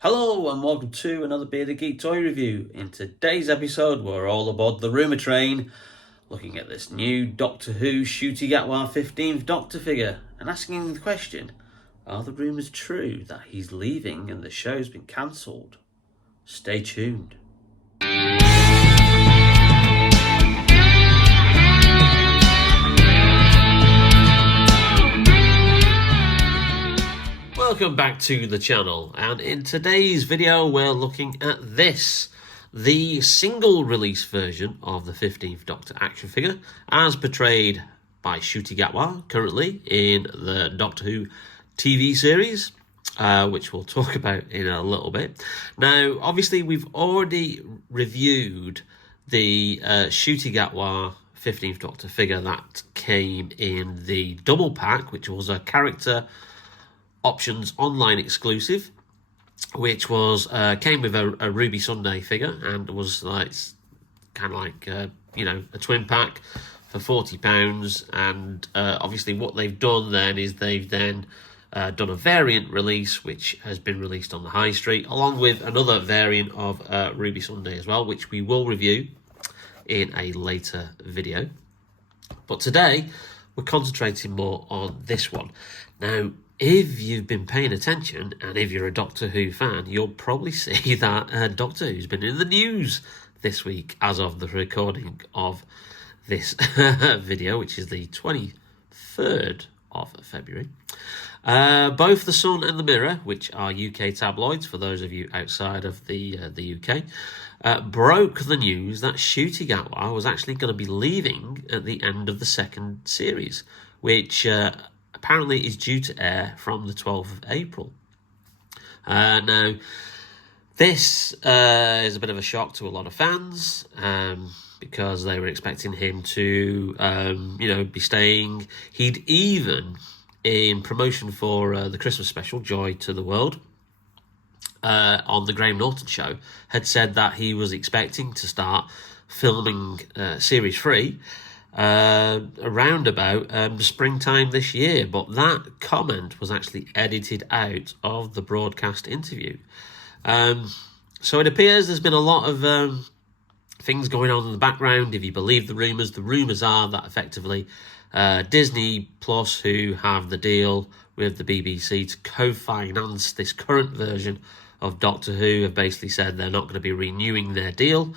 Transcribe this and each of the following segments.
Hello and welcome to another Bearded Geek toy review. In today's episode we're all aboard the rumour train, looking at this new Doctor Who Ncuti Gatwa 15th Doctor figure and asking the question, are the rumours true that he's leaving and the show's been cancelled? Stay tuned. Welcome back to the channel, and in today's video we're looking at this, the single release version of the 15th Doctor action figure as portrayed by Ncuti Gatwa currently in the Doctor Who TV series, which we'll talk about in a little bit. Now obviously we've already reviewed the Ncuti Gatwa 15th Doctor figure that came in the double pack, which was a character options online exclusive, which was came with a Ruby Sunday figure and was like kind of like a twin pack for £40. And obviously what they've done then is they've then done a variant release which has been released on the high street, along with another variant of Ruby Sunday as well, which we will review in a later video. But today we're concentrating more on this one. Now, if you've been paying attention, and if you're a Doctor Who fan, you'll probably see that Doctor Who's been in the news this week as of the recording of this video, which is the 23rd of February. Both The Sun and The Mirror, which are UK tabloids for those of you outside of the UK, broke the news that Ncuti Gatwa was actually going to be leaving at the end of the second series, which apparently is due to air from the 12th of April. Now, this is a bit of a shock to a lot of fans, because they were expecting him to, be staying. He'd even, in promotion for the Christmas special, Joy to the World, on the Graham Norton show, had said that he was expecting to start filming Series 3 around about springtime this year, but that comment was actually edited out of the broadcast interview. So it appears there's been a lot of things going on in the background. If you believe the rumours are that effectively Disney Plus, who have the deal with the BBC to co-finance this current version of Doctor Who, have basically said they're not going to be renewing their deal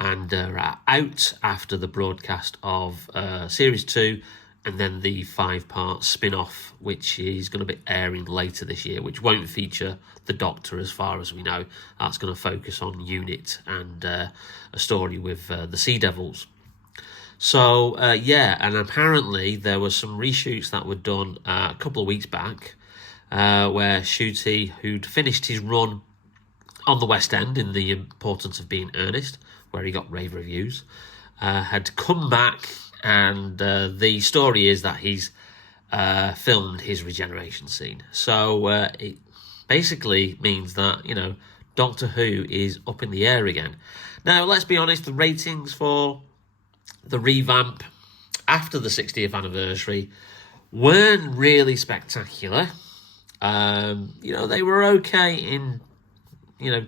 and are out after the broadcast of Series 2 and then the 5-part spin-off, which is going to be airing later this year, which won't feature the Doctor as far as we know. That's going to focus on Unit and a story with the Sea Devils. So, and apparently there were some reshoots that were done a couple of weeks back where Ncuti, who'd finished his run on the West End in The Importance of Being Earnest, where he got rave reviews, had come back, and the story is that he's filmed his regeneration scene. So it basically means that, Doctor Who is up in the air again. Now, let's be honest, the ratings for the revamp after the 60th anniversary weren't really spectacular. They were okay in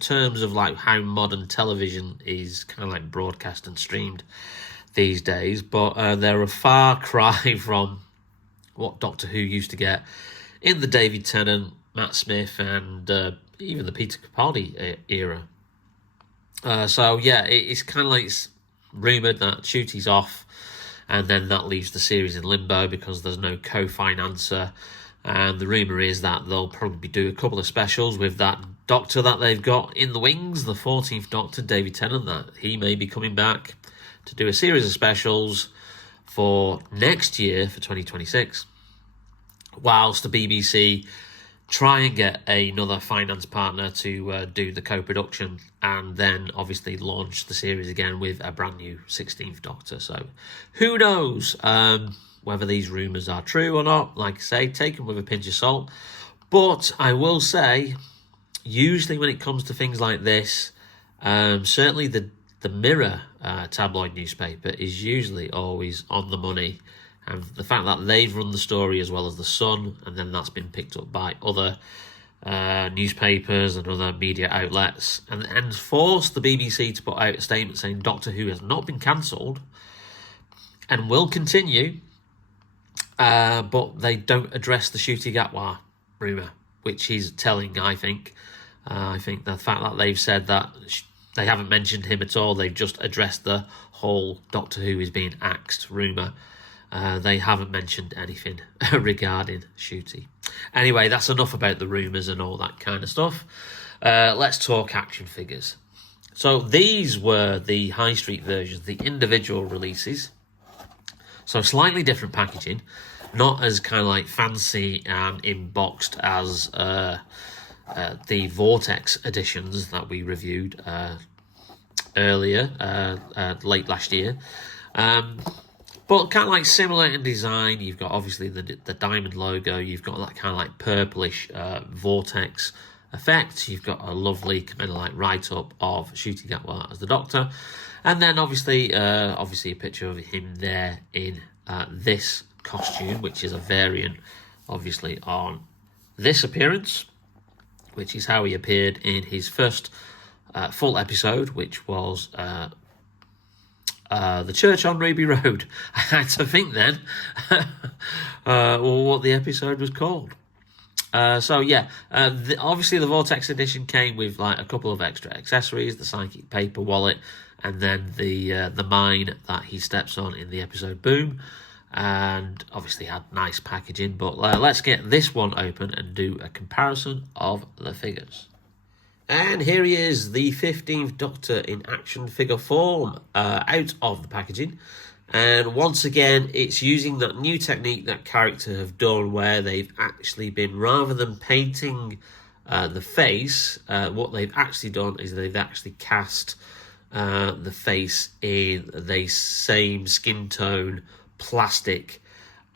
terms of like how modern television is kind of like broadcast and streamed these days, but they're a far cry from what Doctor Who used to get in the David Tennant, Matt Smith, and even the Peter Capaldi era. It's kind of like it's rumoured that Ncuti's off, and then that leaves the series in limbo because there's no co-financer. And the rumour is that they'll probably do a couple of specials with that Doctor that they've got in the wings, the 14th Doctor, David Tennant, that he may be coming back to do a series of specials for next year, for 2026, whilst the BBC try and get another finance partner to do the co-production, and then obviously launch the series again with a brand new 16th Doctor. So who knows whether these rumours are true or not. Like I say, take them with a pinch of salt. But I will say, usually when it comes to things like this, certainly the Mirror tabloid newspaper is usually always on the money. And the fact that they've run the story as well as The Sun, and then that's been picked up by other newspapers and other media outlets, and forced the BBC to put out a statement saying Doctor Who has not been cancelled and will continue, but they don't address the Ncuti Gatwa rumour, which is telling, I think. I think the fact that they've said that they haven't mentioned him at all, they've just addressed the whole Doctor Who is being axed rumour. They haven't mentioned anything regarding Ncuti. Anyway, that's enough about the rumours and all that kind of stuff. Let's talk action figures. So these were the high street versions, the individual releases. So slightly different packaging, not as kind of like fancy and inboxed as the Vortex editions that we reviewed earlier, late last year. But kind of like similar in design. You've got obviously the diamond logo. You've got that kind of like purplish Vortex effect. You've got a lovely kind of like write-up of Ncuti Gatwa as the Doctor. And then obviously a picture of him there in this costume, which is a variant obviously on this appearance, which is how he appeared in his first full episode, which was the church on Ruby Road. I had to think then what the episode was called. Obviously the Vortex edition came with like a couple of extra accessories, the psychic paper wallet, and then the mine that he steps on in the episode Boom, and obviously had nice packaging. But let's get this one open and do a comparison of the figures. And here he is, the 15th Doctor in action figure form, out of the packaging. And once again, it's using that new technique that character have done, where they've actually been, rather than painting the face, what they've actually done is they've actually cast the face in the same skin tone plastic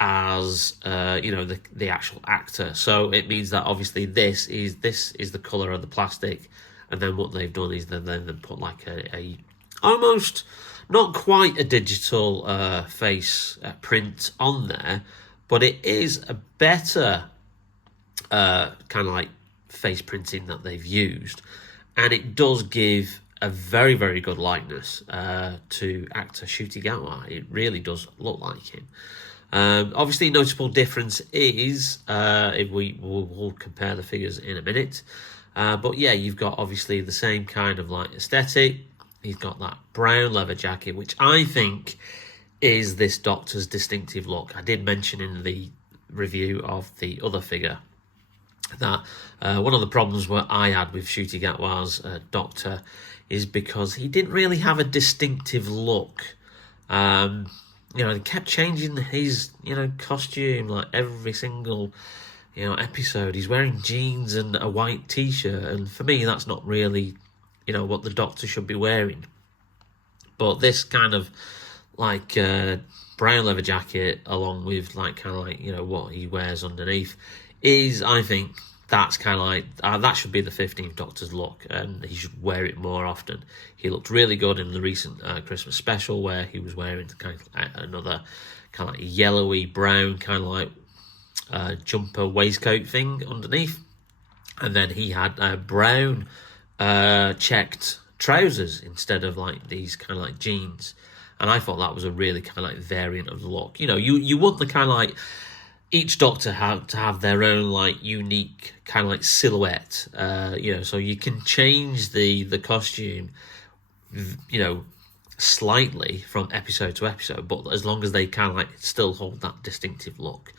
as the actual actor. So it means that obviously this is the colour of the plastic, and then what they've done is then put like a almost not quite a digital face print on there, but it is a better kind of like face printing that they've used, and it does give a very, very good likeness to actor Ncuti Gatwa. It really does look like him. Obviously, notable difference is, if we'll compare the figures in a minute, but yeah, you've got obviously the same kind of like aesthetic. He's got that brown leather jacket, which I think is this Doctor's distinctive look. I did mention in the review of the other figure that one of the problems what I had with Ncuti Gatwa's Doctor is because he didn't really have a distinctive look. He kept changing his, costume like every single, episode. He's wearing jeans and a white t-shirt, and for me, that's not really, what the Doctor should be wearing. But this kind of like brown leather jacket, along with like kind of like what he wears underneath, is, I think, that's kind of like that should be the 15th Doctor's look, and he should wear it more often. He looked really good in the recent Christmas special, where he was wearing kind of another kind of like yellowy brown kind of like jumper waistcoat thing underneath, and then he had brown checked trousers instead of like these kind of like jeans, and I thought that was a really kind of like variant of the look. You want the kind of like each Doctor to have their own like unique kind of like silhouette, so you can change the costume, slightly from episode to episode, but as long as they kind of like still hold that distinctive look,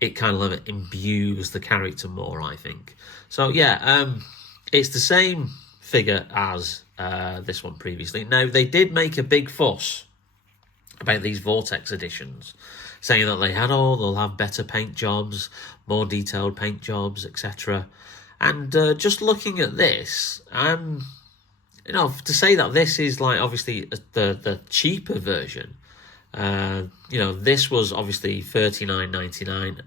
it kind of like imbues the character more, I think. So yeah, it's the same figure as this one previously. Now, they did make a big fuss about these Vortex editions, saying that they'll have better paint jobs, more detailed paint jobs, etc. And just looking at this, to say that this is like obviously the cheaper version, this was obviously $39.99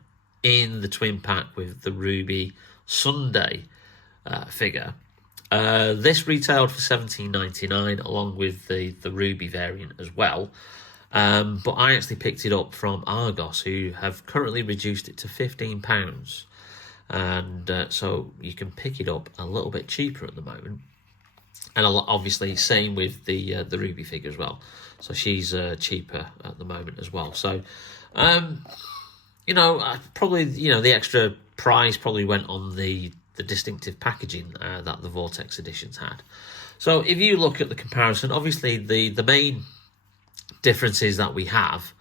in the twin pack with the Ruby Sunday figure. This retailed for $17.99 along with the Ruby variant as well. But I actually picked it up from Argos, who have currently reduced it to £15. and so you can pick it up a little bit cheaper at the moment. And obviously, same with the Ruby figure as well. So she's cheaper at the moment as well. So, probably the extra price probably went on the distinctive packaging that the Vortex editions had. So if you look at the comparison, obviously the main differences that we have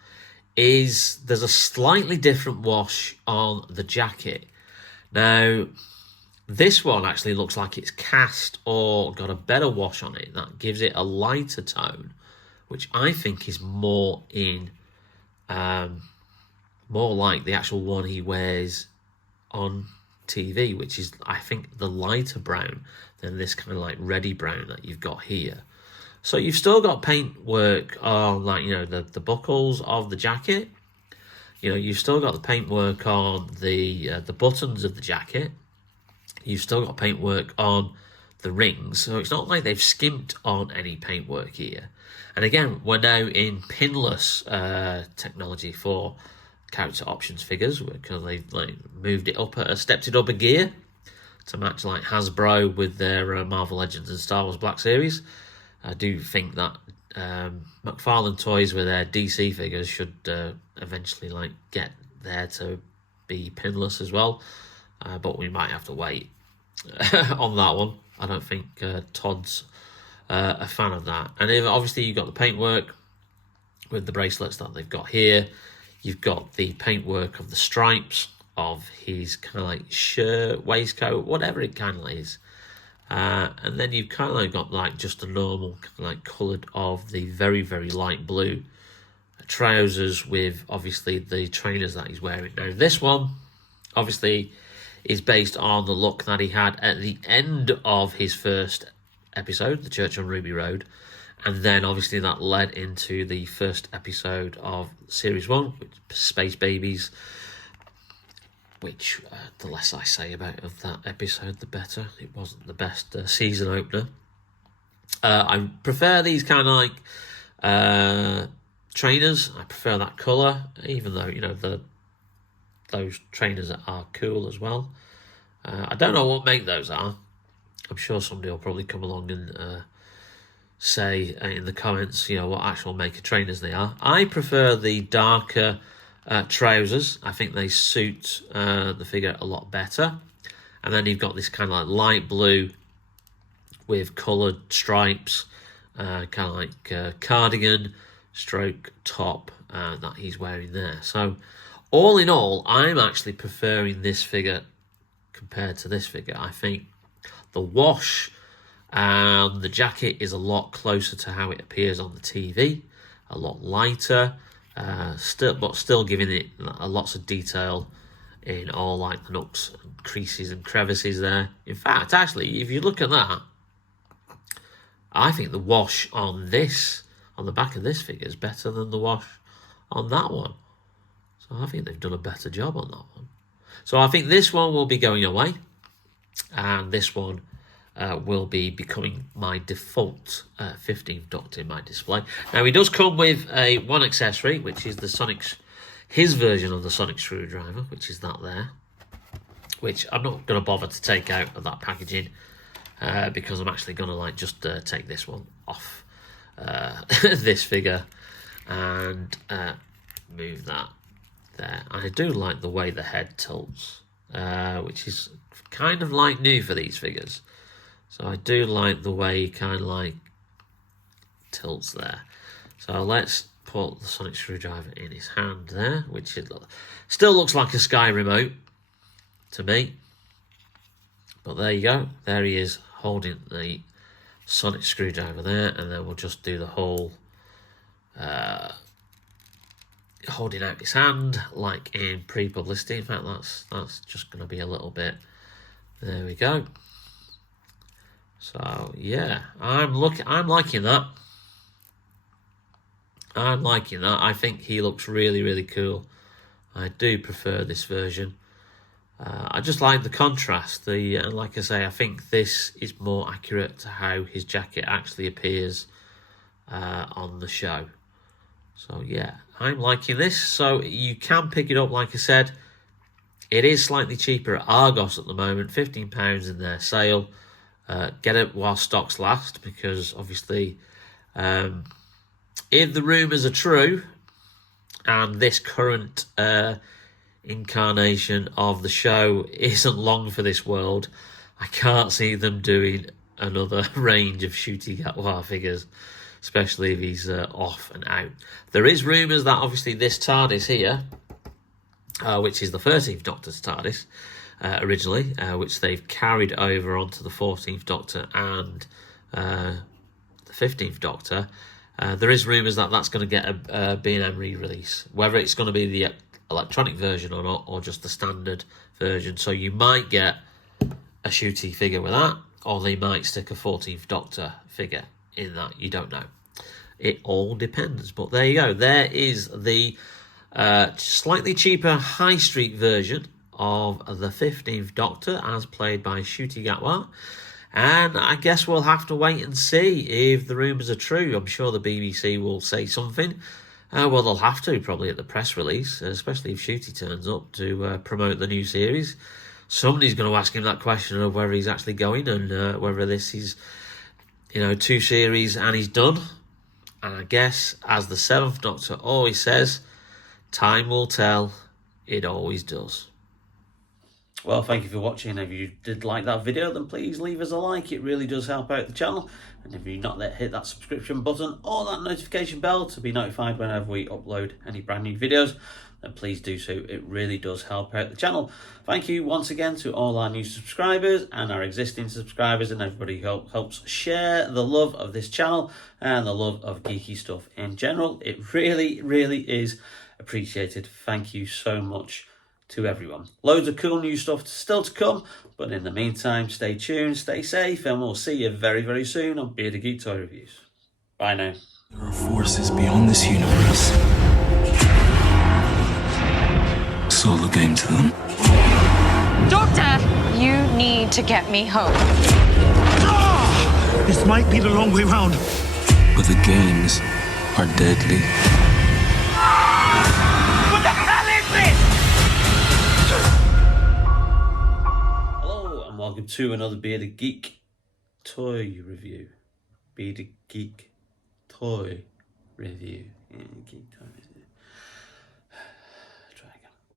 is there's a slightly different wash on the jacket. Now, this one actually looks like it's cast or got a better wash on it that gives it a lighter tone, which I think is more like the actual one he wears on TV, which is, I think, the lighter brown than this kind of like reddy brown that you've got here. So you've still got paint work on, like, the buckles of the jacket. You've still got the paint work on the buttons of the jacket. You've still got paintwork on the rings, so it's not like they've skimped on any paintwork here. And again, we're now in pinless technology for character options figures, because they've stepped it up a gear to match like Hasbro with their Marvel Legends and Star Wars Black Series. I do think that McFarlane Toys with their DC figures should eventually get there to be pinless as well. But we might have to wait on that one. I don't think Todd's a fan of that. And obviously you've got the paintwork with the bracelets that they've got here. You've got the paintwork of the stripes of his kind of like shirt, waistcoat, whatever it kind of is. And then you've kind of like got like just a normal kind of like coloured of the very, very light blue trousers with obviously the trainers that he's wearing. Now this one obviously is based on the look that he had at the end of his first episode, The Church on Ruby Road. And then obviously that led into the first episode of Series 1, Space Babies, which the less I say about of that episode, the better. It wasn't the best season opener. I prefer these kind of like trainers. I prefer that colour, even though, those trainers are cool as well. I don't know what make those are. I'm sure somebody will probably come along and say in the comments, what actual make of trainers they are. I prefer the darker trousers. I think they suit the figure a lot better. And then you've got this kind of like light blue with coloured stripes, kind of like cardigan stroke top that he's wearing there. So all in all, I'm actually preferring this figure compared to this figure. I think the wash and the jacket is a lot closer to how it appears on the TV, a lot lighter, but still giving it lots of detail in all like the nooks and creases and crevices there. In fact, actually, if you look at that, I think the wash on the back of this figure is better than the wash on that one. So I think they've done a better job on that one. So I think this one will be going away, and this one will be becoming my default 15th Doctor in my display. Now, he does come with one accessory, which is his version of the sonic screwdriver, which is that there, which I'm not going to bother to take out of that packaging because I'm actually going to just take this one off this figure and move that there. I do like the way the head tilts, which is kind of like new for these figures. So I do like the way he kind of like tilts there. So let's put the sonic screwdriver in his hand there, which still looks like a Sky remote to me. But there you go. There he is holding the sonic screwdriver there, and then we'll just do the whole holding out his hand like in pre-publicity. In fact, that's just going to be a little bit. There we go. So yeah, I'm liking that. I'm liking that. I think he looks really, really cool. I do prefer this version. I just like the contrast. And like I say, I think this is more accurate to how his jacket actually appears on the show. So yeah, I'm liking this. So you can pick it up, like I said, It is slightly cheaper at Argos at the moment, £15 in their sale. Get it while stocks last, because obviously if the rumours are true and this current incarnation of the show isn't long for this world, I can't see them doing another range of Ncuti Gatwa figures, especially if he's off and out. There is rumours that obviously this Tardis here, which is the 13th Doctor's Tardis originally, which they've carried over onto the 14th Doctor and the 15th Doctor, there is rumours that that's going to get a B&M re-release, whether it's going to be the electronic version or not, or just the standard version. So you might get a Ncuti figure with that, or they might stick a 14th Doctor figure in that. You don't know. It all depends. But there you go. There is the slightly cheaper high street version of the 15th Doctor as played by Ncuti Gatwa. And I guess we'll have to wait and see if the rumours are true. I'm sure the BBC will say something. Well, they'll have to probably at the press release, especially if Ncuti turns up to promote the new series. Somebody's going to ask him that question of whether he's actually going and whether this is, 2 series and he's done. And I guess, as the 7th Doctor always says, time will tell. It always does. Well, thank you for watching. If you did like that video, then please leave us a like. It really does help out the channel. And if you've not yet hit that subscription button or that notification bell to be notified whenever we upload any brand new videos, then please do so. It really does help out the channel. Thank you once again to all our new subscribers and our existing subscribers and everybody who helps share the love of this channel and the love of geeky stuff in general. It really, really is appreciated. Thank you so much to everyone. Loads of cool new stuff still to come, but in the meantime, stay tuned, stay safe, and we'll see you very, very soon on Bearded Geek Toy Reviews. Bye now. There are forces beyond this universe. Soul the game to them. Doctor! You need to get me home. This might be the long way round. But the games are deadly. What the hell is this? Hello, and welcome to another Bearded Geek Toy Review. Bearded Geek Toy Review. Yeah, Geek Toy Review.